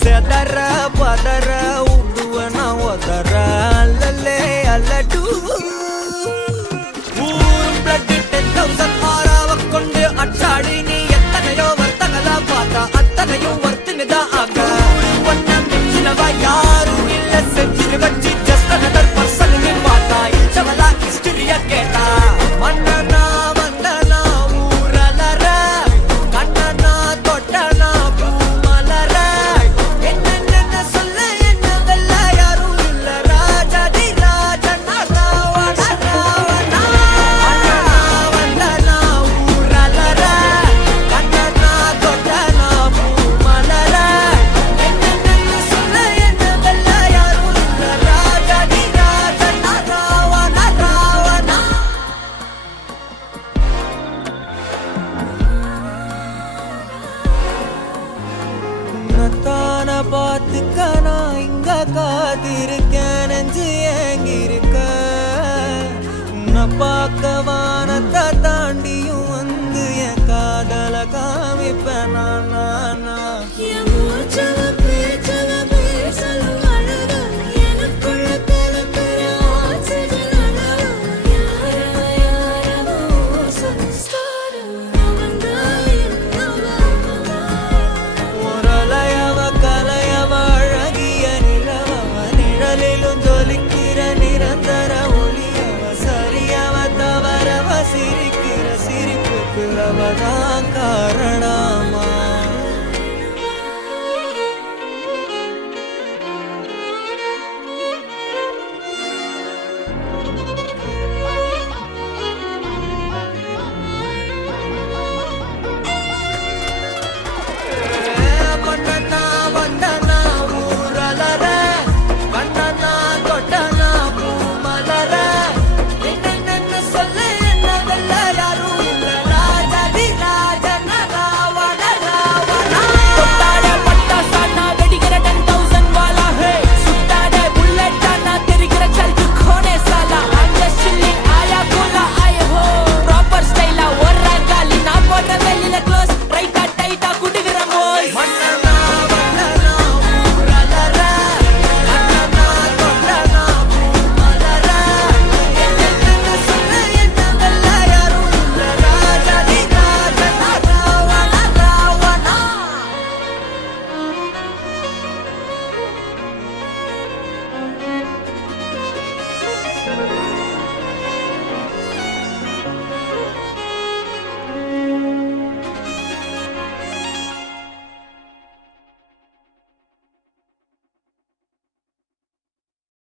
செதற பதற உடுவன ஒதற அல்லலே அல்லடு ஊரும் பிளட் 10,000 ஆறாவ கொண்டு அச்சாடி நீ எத்தனையோ வர்த்தகதா பார்த்தா அத்தனையும் வர்த்தினிதான் ஆக ஒன்ன மிஞ்சினவா யாரும் இல்ல செஞ்சிரு வச்சு ஜஸ்ட் அனதர் பர்சன் பார்த்தா இச்சவலா ஹிஸ்டரிய கேட்டா மன்னனா வந்தனா ஊரலற கண்ணனா தொட்டனா பூமலற என்ன சொல்ல என்ன வெல்ல யாரும் இல்ல ராஜாதி ராஜனா ராவண ராவணா வந்தனா ஊரலற கண்ணனா தொட்டனா பூமலற என்ன சொல்ல என்ன வெல்ல யாரும் இல்ல ராஜாதி ராஜனா ராவண ராவணா உன்னத்தான பார்த்துக்க நான் இங்க காத்திருக்கேன் நெஞ்சு ஏங்கிருக்க உன்னை பார்க்க வானத்தை